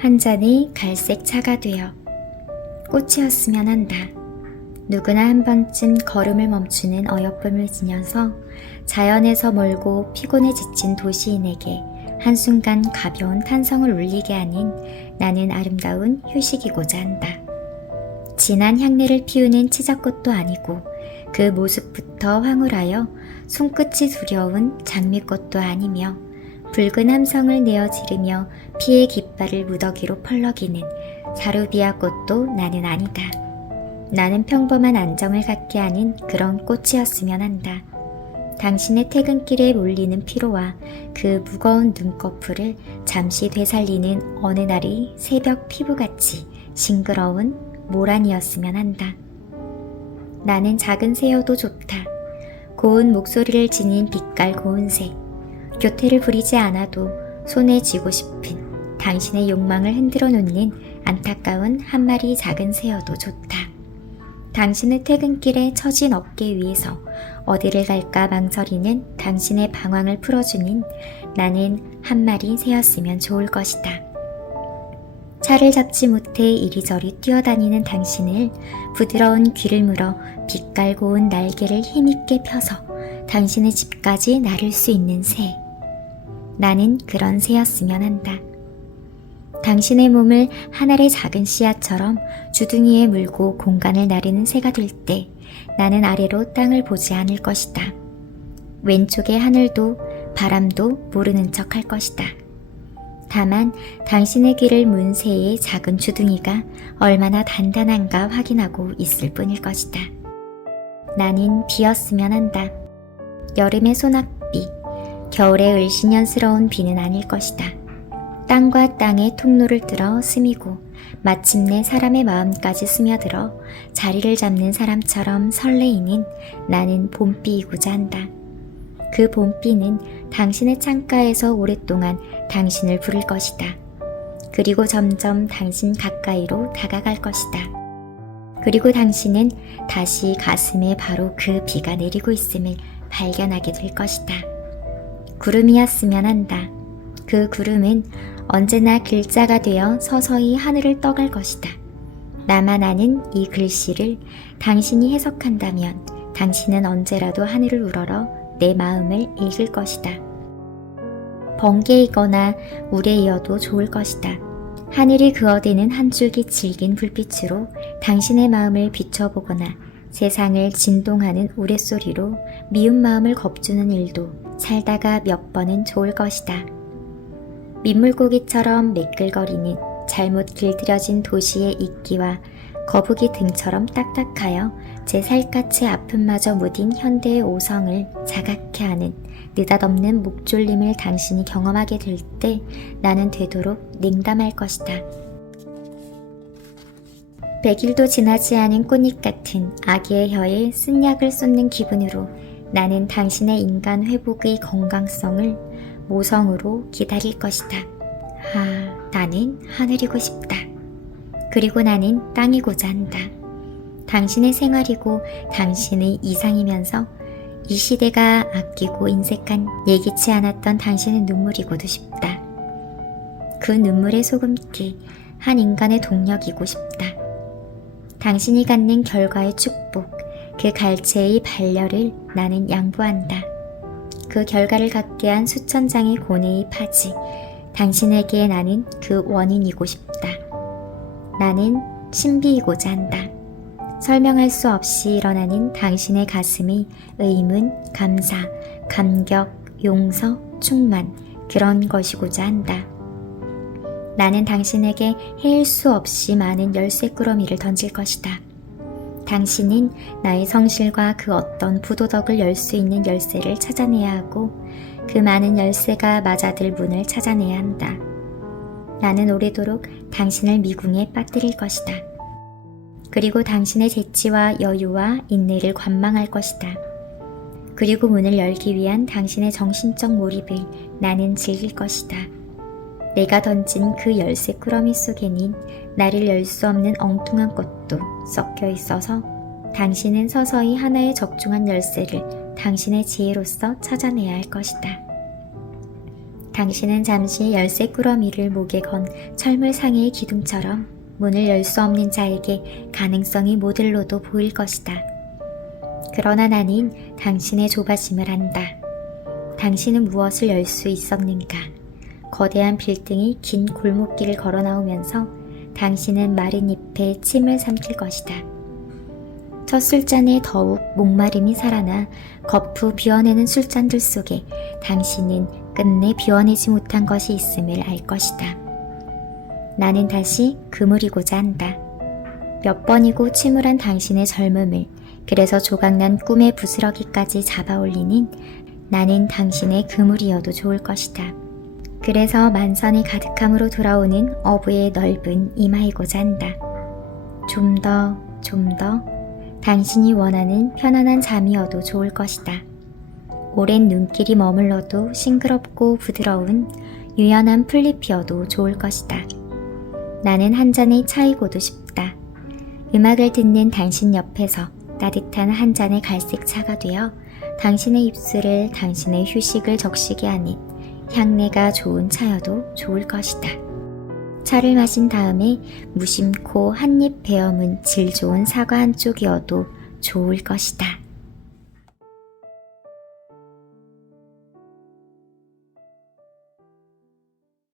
한 잔의 갈색 차가 되어 꽃이었으면 한다. 누구나 한 번쯤 걸음을 멈추는 어여쁨을 지녀서 자연에서 멀고 피곤에 지친 도시인에게 한순간 가벼운 탄성을 울리게 하는 나는 아름다운 휴식이고자 한다. 진한 향내를 피우는 치자꽃도 아니고 그 모습부터 황홀하여 손끝이 두려운 장미꽃도 아니며 붉은 함성을 내어 지르며 피의 깃발을 무더기로 펄럭이는 사루비아 꽃도 나는 아니다. 나는 평범한 안정을 갖게 하는 그런 꽃이었으면 한다. 당신의 퇴근길에 몰리는 피로와 그 무거운 눈꺼풀을 잠시 되살리는 어느 날의 새벽 피부같이 싱그러운 모란이었으면 한다. 나는 작은 새여도 좋다. 고운 목소리를 지닌 빛깔 고운 새. 교태를 부리지 않아도 손에 쥐고 싶은 당신의 욕망을 흔들어 놓는 안타까운 한 마리 작은 새여도 좋다. 당신의 퇴근길에 처진 어깨 위에서 어디를 갈까 망설이는 당신의 방황을 풀어주는 나는 한 마리 새였으면 좋을 것이다. 차를 잡지 못해 이리저리 뛰어다니는 당신을 부드러운 귀를 물어 빛깔 고운 날개를 힘있게 펴서 당신의 집까지 나를 수 있는 새. 나는 그런 새였으면 한다. 당신의 몸을 한 알의 작은 씨앗처럼 주둥이에 물고 공간을 나르는 새가 될 때 나는 아래로 땅을 보지 않을 것이다. 왼쪽의 하늘도 바람도 모르는 척 할 것이다. 다만 당신의 귀를 문 새의 작은 주둥이가 얼마나 단단한가 확인하고 있을 뿐일 것이다. 나는 비였으면 한다. 여름의 소낙비, 겨울의 을씨년스러운 비는 아닐 것이다. 땅과 땅의 통로를 뚫어 스미고 마침내 사람의 마음까지 스며들어 자리를 잡는 사람처럼 설레이는 나는 봄비이고자 한다. 그 봄비는 당신의 창가에서 오랫동안 당신을 부를 것이다. 그리고 점점 당신 가까이로 다가갈 것이다. 그리고 당신은 다시 가슴에 바로 그 비가 내리고 있음을 발견하게 될 것이다. 구름이었으면 한다. 그 구름은 언제나 글자가 되어 서서히 하늘을 떠갈 것이다. 나만 아는 이 글씨를 당신이 해석한다면 당신은 언제라도 하늘을 우러러 내 마음을 읽을 것이다. 번개이거나 우레이어도 좋을 것이다. 하늘이 그어대는 한 줄기 질긴 불빛으로 당신의 마음을 비춰보거나 세상을 진동하는 우레소리로 미운 마음을 겁주는 일도 살다가 몇 번은 좋을 것이다. 민물고기처럼 매끌거리는 잘못 길들여진 도시의 이끼와 거북이 등처럼 딱딱하여 제 살갗의 아픔마저 묻은 현대의 오성을 자각케 하는 느닷없는 목졸림을 당신이 경험하게 될 때 나는 되도록 냉담할 것이다. 100일도 지나지 않은 꽃잎 같은 아기의 혀에 쓴약을 쏟는 기분으로 나는 당신의 인간 회복의 건강성을 모성으로 기다릴 것이다. 나는 하늘이고 싶다. 그리고 나는 땅이고자 한다. 당신의 생활이고 당신의 이상이면서 이 시대가 아끼고 인색한 예기치 않았던 당신의 눈물이고도 싶다. 그 눈물의 소금기, 한 인간의 동력이고 싶다. 당신이 갖는 결과의 축복, 그 갈채의 반려를 나는 양보한다. 그 결과를 갖게 한 수천 장의 고뇌의 파지, 당신에게 나는 그 원인이고 싶다. 나는 신비이고자 한다. 설명할 수 없이 일어나는 당신의 가슴이 의문, 감사, 감격, 용서, 충만, 그런 것이고자 한다. 나는 당신에게 헤일 수 없이 많은 열쇠꾸러미를 던질 것이다. 당신은 나의 성실과 그 어떤 부도덕을 열 수 있는 열쇠를 찾아내야 하고 그 많은 열쇠가 맞아들 문을 찾아내야 한다. 나는 오래도록 당신을 미궁에 빠뜨릴 것이다. 그리고 당신의 재치와 여유와 인내를 관망할 것이다. 그리고 문을 열기 위한 당신의 정신적 몰입을 나는 즐길 것이다. 내가 던진 그 열쇠 꾸러미 속에는 나를 열 수 없는 엉뚱한 것도 섞여 있어서 당신은 서서히 하나의 적중한 열쇠를 당신의 지혜로서 찾아내야 할 것이다. 당신은 잠시 열쇠 꾸러미를 목에 건 철물상의 기둥처럼 문을 열 수 없는 자에게 가능성이 모델로도 보일 것이다. 그러나 나는 당신의 조바심을 안다. 당신은 무엇을 열 수 있었는가? 거대한 빌딩이 긴 골목길을 걸어 나오면서 당신은 마른 잎에 침을 삼킬 것이다. 첫 술잔에 더욱 목마름이 살아나 거푸 비워내는 술잔들 속에 당신은 끝내 비워내지 못한 것이 있음을 알 것이다. 나는 다시 그물이고자 한다. 몇 번이고 침울한 당신의 젊음을, 그래서 조각난 꿈의 부스러기까지 잡아올리는 나는 당신의 그물이어도 좋을 것이다. 그래서 만선이 가득함으로 돌아오는 어부의 넓은 이마이고자 한다. 좀 더 당신이 원하는 편안한 잠이어도 좋을 것이다. 오랜 눈길이 머물러도 싱그럽고 부드러운 유연한 풀잎이어도 좋을 것이다. 나는 한 잔의 차이고도 싶다. 음악을 듣는 당신 옆에서 따뜻한 한 잔의 갈색 차가 되어 당신의 입술을 당신의 휴식을 적시게 하는 향내가 좋은 차여도 좋을 것이다. 차를 마신 다음에 무심코 한 입 베어문 질 좋은 사과 한 쪽이어도 좋을 것이다.